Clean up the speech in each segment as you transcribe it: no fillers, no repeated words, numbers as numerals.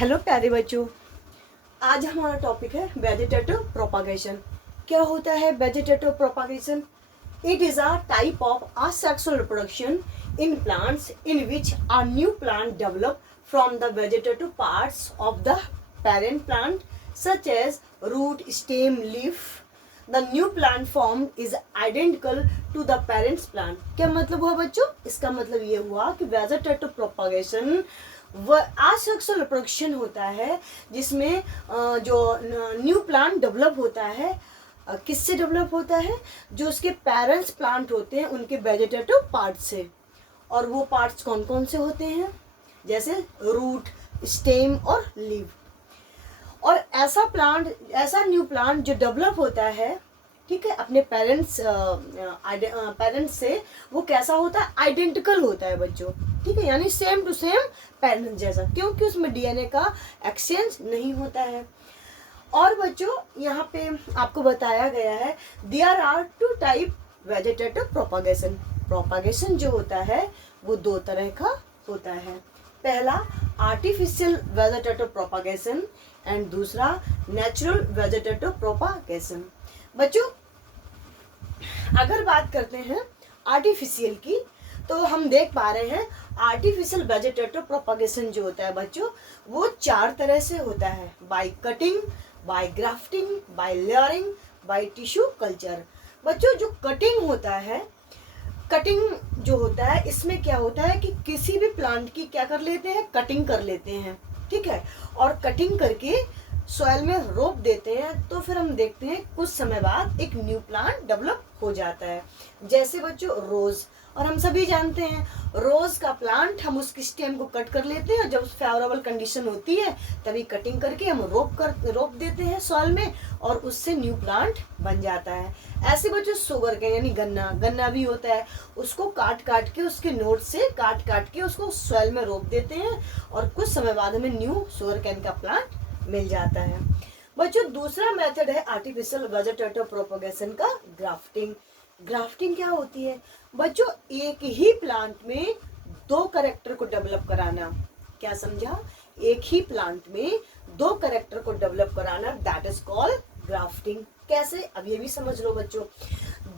Hello प्यारे बच्चों, आज हमारा टॉपिक है वेजिटेटिव प्रोपागेशन। क्या होता है vegetative propagation? It is a type of asexual reproduction in plants in which a new plant develop from the vegetative parts of the parent plant such as root, stem, leaf. The new plant form is identical to the parent's plant. क्या मतलब हुआ बच्चों? इसका मतलब ये हुआ कि vegetative propagation वह आसेक्सुअल रिप्रोडक्शन होता है जिसमें जो न्यू प्लांट डेवलप होता है। किससे डेवलप होता है? जो उसके पेरेंट्स प्लांट होते हैं उनके वेजिटेटिव पार्ट से। और वो पार्ट्स कौन कौन से होते हैं? जैसे रूट, स्टेम और लीव। और ऐसा न्यू प्लांट जो डेवलप होता है, ठीक है, अपने पेरेंट्स से, वो कैसा होता है? आइडेंटिकल होता है बच्चों, ठीक है, यानी सेम टू सेम पेरेंट्स जैसा, क्योंकि उसमें डीएनए का एक्सचेंज नहीं होता है। और बच्चों यहाँ पे आपको बताया गया है there are two type vegetative propagation. Propagation जो होता है वो दो तरह का होता है। पहला आर्टिफिशियल वेजिटेटिव प्रोपागेशन एंड दूसरा नेचुरल वेजिटेटिव प्रोपागेशन। बच्चों अगर बात करते हैं आर्टिफिशियल की, तो हम देख पा रहे हैं आर्टिफिशियल वेजिटेटिव प्रोपागेशन जो होता है बच्चों, वो चार तरह से होता है। By cutting, by grafting, by layering, by tissue culture. बच्चों जो कटिंग होता है, कटिंग जो होता है, इसमें क्या होता है कि किसी भी प्लांट की क्या कर लेते हैं? कटिंग कर लेते हैं, ठीक है, और कटिंग करके सॉइल में रोप देते हैं। तो फिर हम देखते हैं कुछ समय बाद एक न्यू प्लांट डेवलप हो जाता है। जैसे बच्चों रोज, और हम सभी जानते हैं रोज का प्लांट, हम उसकी स्टेम को कट कर लेते हैं, जब फेवरेबल कंडीशन होती है तभी कटिंग करके हम रोप देते हैं सॉइल में, और उससे न्यू प्लांट बन जाता है। ऐसे बच्चों शुगर के यानी गन्ना भी होता है, उसको काट के उसके नोट से काट के उसको सॉइल में रोप देते हैं, और कुछ समय बाद हमें न्यू शुगर कैन का प्लांट मिल जाता है। बच्चों दूसरा मेथड है आर्टिफिशियल वेजिटेटिव प्रोपगेशन का, ग्राफ्टिंग। ग्राफ्टिंग क्या होती है बच्चों? एक ही प्लांट में दो कैरेक्टर को डेवलप कराना। क्या समझा? एक ही प्लांट में दो कैरेक्टर को डेवलप कराना, दैट इज कॉल्ड ग्राफ्टिंग। कैसे? अब ये भी समझ लो बच्चों,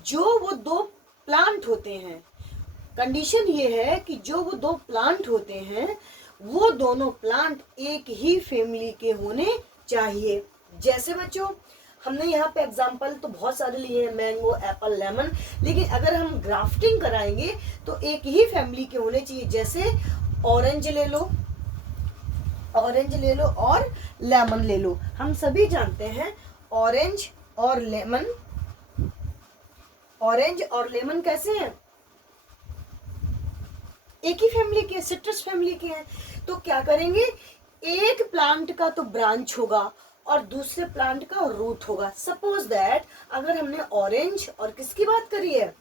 जो वो दो प्लांट होते हैं, कंडीशन ये है कि जो वो दो प्लांट होते हैं वो दोनों प्लांट एक ही फैमिली के होने चाहिए। जैसे बच्चों हमने यहाँ पे एग्जांपल तो बहुत सारे लिए हैं, मैंगो, एप्पल, लेमन, लेकिन अगर हम ग्राफ्टिंग कराएंगे तो एक ही फैमिली के होने चाहिए। जैसे ऑरेंज ले लो और लेमन ले लो। हम सभी जानते हैं ऑरेंज और लेमन कैसे हैं? एक ही फैमिली के, सिट्रस फैमिली के हैं। तो क्या करेंगे, एक प्लांट का तो ब्रांच होगा और दूसरे प्लांट का रूट होगा। सपोज दैट अगर हमने ऑरेंज और किसकी बात करी है,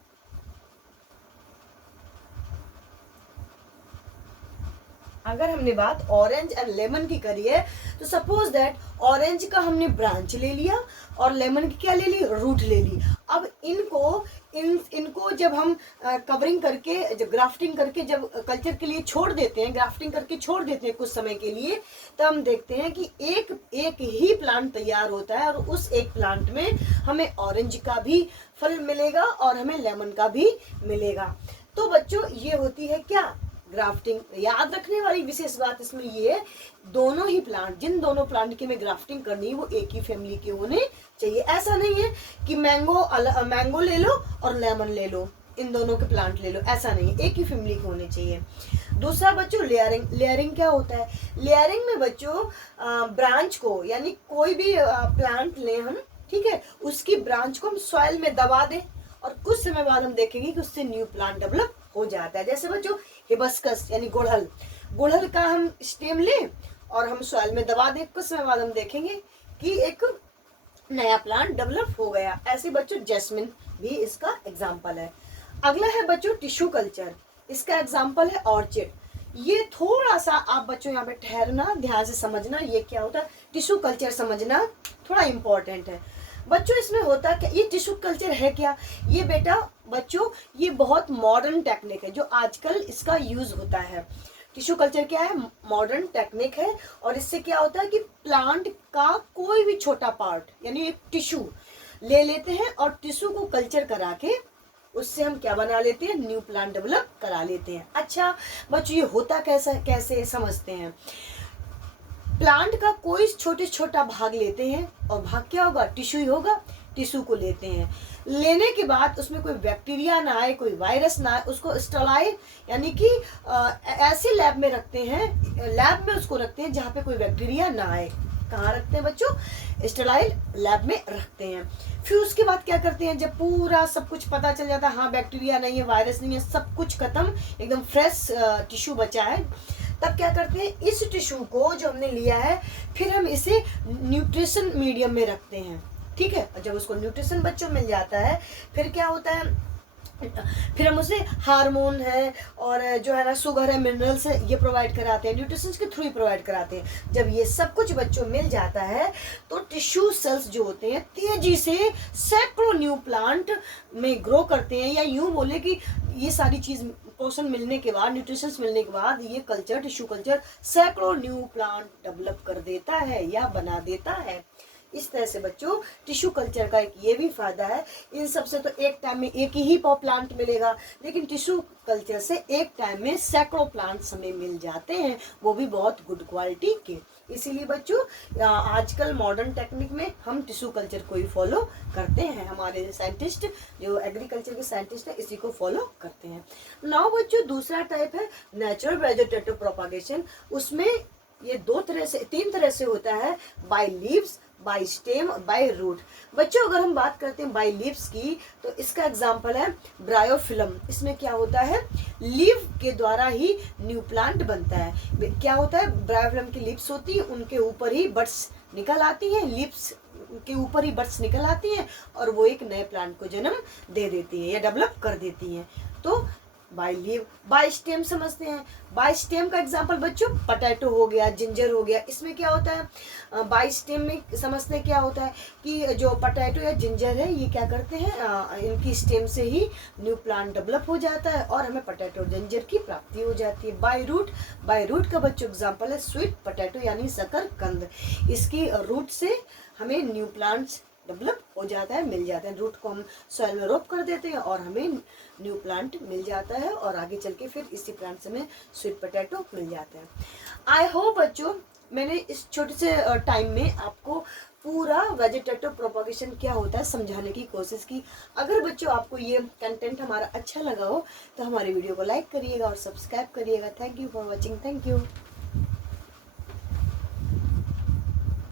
अगर हमने बात ऑरेंज एंड लेमन की करी है, तो सपोज दैट ऑरेंज का हमने ब्रांच ले लिया और लेमन की क्या ले ली? रूट ले ली। अब इनको जब हम कवरिंग करके, जब ग्राफ्टिंग करके, जब कल्चर के लिए छोड़ देते हैं, ग्राफ्टिंग करके छोड़ देते हैं कुछ समय के लिए, तो हम देखते हैं कि एक ही प्लांट तैयार होता है, और उस एक प्लांट में हमें ऑरेंज का भी फल मिलेगा और हमें लेमन का भी मिलेगा। तो बच्चों ये होती है क्या? ग्राफ्टिंग। याद रखने वाली विशेष बात इसमें ये है, दोनों ही प्लांट, जिन दोनों प्लांट की में ग्राफ्टिंग करनी है वो एक ही फैमिली के होने चाहिए। ऐसा नहीं है कि मैंगो ले लो और लेमन ले लो, इन दोनों के प्लांट ले लो, ऐसा नहीं, एक ही फैमिली के होने चाहिए। दूसरा बच्चों लेयरिंग। लेयरिंग क्या होता है? लेयरिंग में बच्चों ब्रांच को, यानी कोई भी प्लांट लें हम, ठीक है, उसकी ब्रांच को हम सॉइल में दबा दें और कुछ समय बाद हम देखेंगे कि उससे न्यू प्लांट डेवलप हो जाता है। जैसे बच्चों हिबिस्कस यानी गुड़हल का हम स्टेम लें और हम सॉइल में दबा दें, कुछ समय बाद हम देखेंगे कि एक नया प्लांट डेवलप हो गया। ऐसे बच्चों जैस्मिन भी इसका एग्जाम्पल है। अगला है बच्चों टिश्यू कल्चर, इसका एग्जाम्पल है ऑर्चिड। ये थोड़ा सा आप बच्चों यहाँ पे ठहरना, ध्यान से समझना ये क्या होता है। टिश्यू कल्चर समझना थोड़ा इंपॉर्टेंट है बच्चों। इसमें होता क्या, ये टिश्यू कल्चर है क्या? ये बेटा बच्चों ये बहुत मॉडर्न टेक्निक है जो आजकल इसका यूज होता है। टिश्यू कल्चर क्या है, मॉडर्न टेक्निक है, और इससे क्या होता है कि प्लांट का कोई भी छोटा पार्ट यानी एक टिश्यू ले लेते हैं और टिश्यू को कल्चर करा के उससे हम क्या बना लेते हैं, न्यू प्लांट डेवलप करा लेते हैं। अच्छा बच्चों, ये होता कैसे समझते हैं। प्लांट का कोई छोटा भाग लेते हैं और भाग क्या होगा, टिश्यू ही होगा। टिश्यू को लेते हैं, लेने के बाद उसमें कोई बैक्टीरिया ना आए, कोई वायरस ना आए, उसको स्टरलाइज यानी कि ऐसे लैब में रखते हैं, लैब में उसको रखते हैं जहाँ पे कोई बैक्टीरिया ना आए। कहाँ रखते हैं बच्चों, स्टरलाइज लैब में रखते हैं। फिर उसके बाद क्या करते हैं, जब पूरा सब कुछ पता चल जाता है, हाँ बैक्टीरिया नहीं है, वायरस नहीं है, सब कुछ खत्म, एकदम फ्रेश टिश्यू बचा है, तब क्या करते हैं, इस टिश्यू को जो हमने लिया है फिर हम इसे न्यूट्रिशन मीडियम में रखते हैं। ठीक है, जब उसको न्यूट्रिशन बच्चों मिल जाता है फिर क्या होता है, फिर हम उसे हार्मोन है और जो है ना शुगर है, मिनरल्स है, ये प्रोवाइड कराते हैं, न्यूट्रिशन के थ्रू ही प्रोवाइड कराते हैं। जब ये सब कुछ बच्चों मिल जाता है तो टिश्यू सेल्स जो होते हैं तेजी से सैकड़ों न्यू प्लांट में ग्रो करते हैं, या यूं बोले कि ये सारी चीज पोषण मिलने के बाद, न्यूट्रिशन मिलने के बाद ये कल्चर, टिश्यू कल्चर सैकड़ों न्यू प्लांट डेवलप कर देता है या बना देता है। इस तरह से बच्चों टिश्यू कल्चर का एक ये भी फायदा है, इन सब से तो एक टाइम में एक ही प्लांट मिलेगा, लेकिन टिश्यू कल्चर से एक टाइम में सैकड़ों प्लांट्स हमें मिल जाते हैं, वो भी बहुत गुड क्वालिटी के। इसीलिए बच्चों आजकल मॉडर्न टेक्निक में हम टिश्यू कल्चर को ही फॉलो करते हैं, हमारे साइंटिस्ट जो एग्रीकल्चर के साइंटिस्ट है इसी को फॉलो करते हैं। नाउ बच्चों दूसरा टाइप है नेचुरल वेजिटेटिव प्रोपागेशन। उसमें ये तीन तरह से होता है, by leaves, by stem, by root. बच्चों अगर हम बात करते हैं बाय लीव्स की तो इसका एग्जांपल है ब्रायोफिलम। इसमें क्या होता है, लीव के द्वारा ही न्यू प्लांट बनता है। क्या होता है, ब्रायोफिलम की लीव्स होती है, उनके ऊपर ही बड्स निकल आती हैं, लीव्स के ऊपर ही बड्स निकल आती हैं और वो एक नए प्लांट को जन्म दे देती है या डेवलप कर देती हैं। तो बाय लीव, बाय स्टेम समझते हैं। बाय स्टेम का एग्जांपल बच्चों पोटैटो हो गया, जिंजर हो गया। इसमें क्या होता है, बाय स्टेम में समझते हैं क्या होता है कि जो पोटैटो या जिंजर है ये क्या करते हैं, इनकी स्टेम से ही न्यू प्लांट डेवलप हो जाता है और हमें पोटैटो जिंजर की प्राप्ति हो जाती है। बाय रूट का बच्चों एग्जाम्पल है स्वीट पोटैटो यानी शकरकंद। इसकी रूट से हमें न्यू प्लांट्स डेवलप हो जाता है, मिल जाता है। रूट को हम सॉइल में रोप कर देते हैं और हमें न्यू प्लांट मिल जाता है और आगे चल के फिर इसी प्लांट से हमें स्वीट पोटैटो मिल जाता है। आई होप बच्चों मैंने इस छोटे से टाइम में आपको पूरा वेजिटेटिव प्रोपगेशन क्या होता है समझाने की कोशिश की। अगर बच्चों आपको ये कंटेंट हमारा अच्छा लगा हो तो हमारे वीडियो को लाइक करिएगा और सब्सक्राइब करिएगा। Thank you for watching. Thank you.